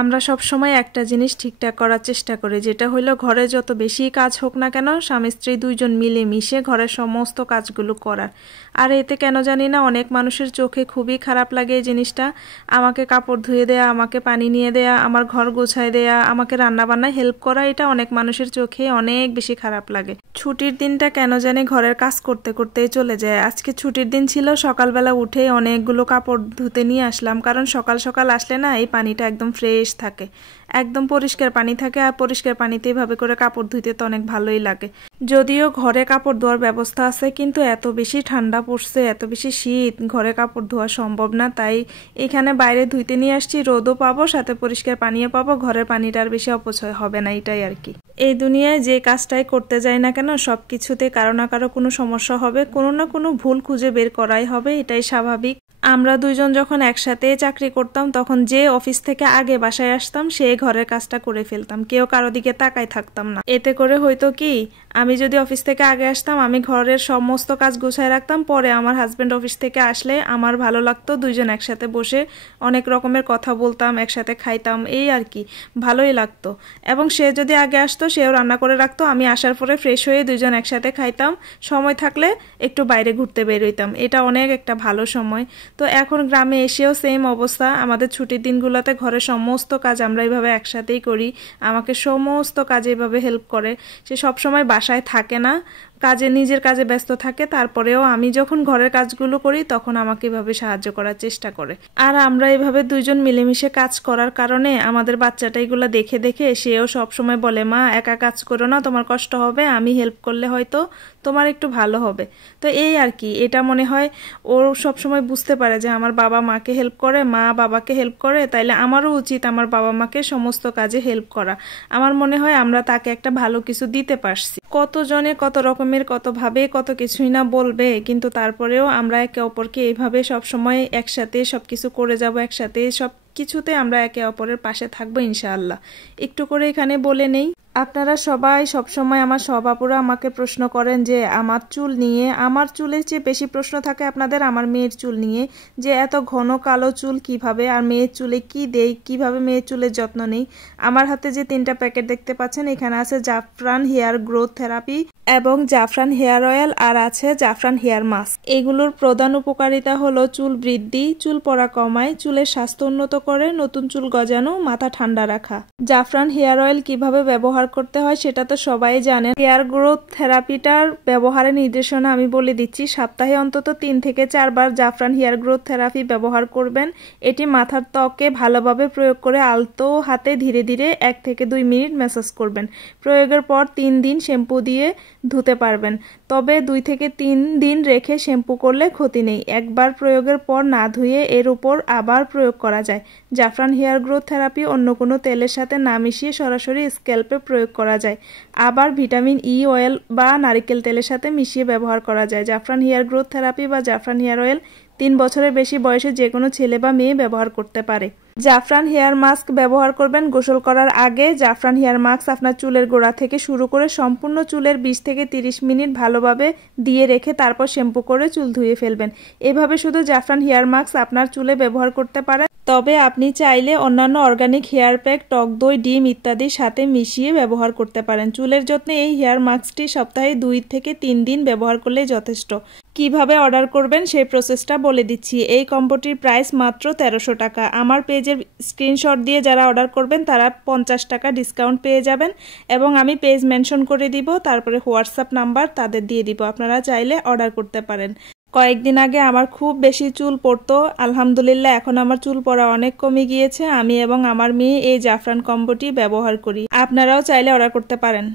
আমরা সব সময় একটা জিনিস ঠিকঠাক করার চেষ্টা করি, যেটা হলো ঘরে যত বেশি কাজ হোক না কেন স্বামী স্ত্রী দুইজন মিলে মিশে ঘরের সমস্ত কাজগুলো করার। আর এতে কেন জানি না অনেক মানুষের চোখে খুবই খারাপ লাগে এই জিনিসটা। আমাকে কাপড় ধুয়ে দেয়া, আমাকে পানি নিয়ে দেয়া, আমার ঘর গোছায় দেয়া, আমাকে রান্নাবান্নায় হেল্প করা, এটা অনেক মানুষের চোখে অনেক বেশি খারাপ লাগে। ছুটির দিনটা কেন জানি ঘরের কাজ করতে করতেই চলে যায়। আজকে ছুটির দিন ছিল, সকালবেলা উঠে অনেকগুলো কাপড় ধুতে নিয়ে আসলাম, কারণ সকাল সকাল আসলে না এই পানিটা একদম ফ্রেশ থাকে, একদম পরিষ্কার পানি থাকে। আর পরিষ্কার পানিতে এভাবে করে কাপড় ধুইতে তো অনেক ভালোই লাগে। যদিও ঘরে কাপড় ধোয়ার ব্যবস্থা আছে, কিন্তু এত বেশি ঠান্ডা পড়ছে, এত বেশি শীত, ঘরে কাপড় ধোয়া সম্ভব না। তাই এখানে বাইরে ধুইতে নিয়ে আসছি, রোদও পাবো, সাথে পরিষ্কার পানিও পাবো, ঘরের পানিটা আর বেশি অপচয় হবে না, এটাই আর কি। এই দুনিয়ায় যে কাজটাই করতে যাই না কেন সব কিছুতে কারো না কারো কোনো সমস্যা হবে, কোনো না কোনো ভুল খুঁজে বের করাই হবে, এটাই স্বাভাবিক। আমরা দুইজন যখন একসাথে চাকরি করতাম, তখন যে অফিস থেকে আগে বাসায় আসতাম সে ঘরের কাজটা করে ফেলতাম, কেউ কারো দিকে তাকায় থাকতাম না। এতে করে হয়তো কি, আমি যদি অফিস থেকে আগে আসতাম আমি ঘরের সমস্ত কাজ গুছায় রাখতাম, পরে আমার হাজবেন্ড অফিস থেকে আসলে আমার ভালো লাগতো, দুইজন একসাথে বসে অনেক রকমের কথা বলতাম, একসাথে খাইতাম, এই আর কি, ভালোই লাগতো। এবং সে যদি আগে আসতো সেও রান্না করে রাখতো, আমি আসার পরে ফ্রেশ হয়ে দুইজন একসাথে খাইতাম, সময় থাকলে একটু বাইরে ঘুরতে বের হইতাম, এটা অনেক একটা ভালো সময়। তো এখন গ্রামে এসেও সেম অবস্থা, আমাদের ছুটির দিনগুলোতে ঘরের সমস্ত কাজ আমরা এইভাবে একসাথেই করি, আমাকে সমস্ত কাজে এভাবে হেল্প করে। সে সবসময় বাসায় থাকে না, কাজে নিজের কাজে ব্যস্ত থাকে, তারপরেও আমি যখন ঘরের কাজগুলো করি তখন আমাকে এভাবে সাহায্য করার চেষ্টা করে। আর আমরা এভাবে দুইজন মিলেমিশে কাজ করার কারণে আমাদের বাচ্চাটা এগুলো দেখে দেখে সেও সবসময় বলে, মা একা কাজ করো না, তোমার কষ্ট হবে, আমি হেল্প করলে হয়তো তোমার একটু ভালো হবে। তো এই আর কি, এটা মনে হয় ও সবসময় বুঝতে পারে যে আমার বাবা মাকে হেল্প করে, মা বাবাকে হেল্প করে, তাইলে আমারও উচিত আমার বাবা মাকে সমস্ত কাজে হেল্প করা। আমার মনে হয় আমরা তাকে একটা ভালো কিছু দিতে পারছি। কতজনে কত রকমের কত ভাবে কত কিছুই না বলবে, কিন্তু তারপরেও আমরা একে অপরকে এইভাবে সবসময় একসাথে সবকিছু করে যাব, একসাথে সব কিছুতে আমরা একে অপরের পাশে থাকবো ইনশাআল্লাহ। একটু করে এখানে বলে নেই, আপনারা সবাই সবসময় আমার সব আপুরা আমাকে প্রশ্ন করেন যে আমার চুল নিয়ে, আমার চুলের চেয়ে বেশি প্রশ্ন থাকে আপনাদের আমার মেয়ের চুল নিয়ে, যে এত ঘন কালো চুল কিভাবে, আর মেয়ের চুলে কি দেই, কিভাবে মেয়ের চুলের যত্ন নেই। আমার হাতে যে 3টা প্যাকেট দেখতে পাচ্ছেন, এখানে আছে জাফরান হেয়ার গ্রোথ থেরাপি এবং জাফরান হেয়ার অয়েল, আর আছে জাফরান হেয়ার মাস্ক। এগুলোর প্রধান উপকারিতা হলো চুল বৃদ্ধি, চুল পড়া কমায়, চুলের স্বাস্থ্য উন্নত করে, নতুন চুল গজানো, মাথা ঠান্ডা রাখা। জাফরান হেয়ার অয়েল কিভাবে ব্যবহার করতে হয় সেটা তো সবাই জানেন। হেয়ার গ্রোথ থেরাপিটার ব্যবহারের নির্দেশনা আমি বলে দিচ্ছি। সপ্তাহে অন্তত 3 থেকে 4 বার জাফরান হেয়ার গ্রোথ থেরাপি ব্যবহার করবেন। এটি মাথার ত্বকে ভালোভাবে প্রয়োগ করে আলতো হাতে ধীরে ধীরে 1 থেকে 2 মিনিট ম্যাসাজ করবেন। প্রয়োগের পর 3 দিন শ্যাম্পু দিয়ে ধুতে পারবেন, তবে 2 থেকে 3 দিন রেখে শ্যাম্পু করলে ক্ষতি নেই। একবার প্রয়োগের পর না ধুয়ে এর উপর আবার প্রয়োগ করা যায়। জাফরান হেয়ার গ্রোথ থেরাপি অন্য কোনো তেলের সাথে না মিশিয়ে সরাসরি স্ক্যাল্পে প্রয়োগ করা যায়। আবার ভিটামিন ই অয়েল বা নারিকেল তেলের সাথে মিশিয়ে ব্যবহার করা যায়। জাফরান হেয়ার গ্রোথ থেরাপি বা জাফরান হেয়ার অয়েল 3 বছরের বেশি বয়সে যে কোনো ছেলে বা মেয়ে ব্যবহার করতে পারে। জাফরান হেয়ার মাস্ক ব্যবহার করবেন গোসল করার আগে। জাফরান হেয়ার মাস্ক আপনার চুলের গোড়া থেকে শুরু করে সম্পূর্ণ চুলের 20 থেকে 30 মিনিট ভালোভাবে দিয়ে রেখে তারপর শ্যাম্পু করে চুল ধুয়ে ফেলবেন। এভাবে শুধু জাফরান হেয়ার মাস্ক আপনার চুলে ব্যবহার করতে পারেন, তবে আপনি চাইলে অন্যান্য অর্গানিক হেয়ার প্যাক, টক দই, ডিম ইত্যাদির সাথে মিশিয়ে ব্যবহার করতে পারেন। চুলের যত্নে এই হেয়ার মাস্কটি সপ্তাহে 2 থেকে 3 দিন ব্যবহার করলে যথেষ্ট। কিভাবে অর্ডার করবেন সেই প্রসেসটা বলে দিচ্ছি। এই কম্বোটির প্রাইস মাত্র 1300 টাকা। আমার পেজের স্ক্রিনশট দিয়ে যারা অর্ডার করবেন তারা 50 টাকা ডিসকাউন্ট পেয়ে যাবেন, এবং আমি পেজ মেনশন করে দিব, তারপরে হোয়াটসঅ্যাপ নাম্বার তাদের দিয়ে দিব, আপনারা চাইলে অর্ডার করতে পারেন। কয়েকদিন আগে আমার খুব বেশি চুল পড়তো, আলহামদুলিল্লাহ এখন আমার চুল পড়া অনেক কমে গিয়েছে। আমি এবং আমার মেয়ে এই জাফরান কম্বোটি ব্যবহার করি, আপনারাও চাইলে অর্ডার করতে পারেন।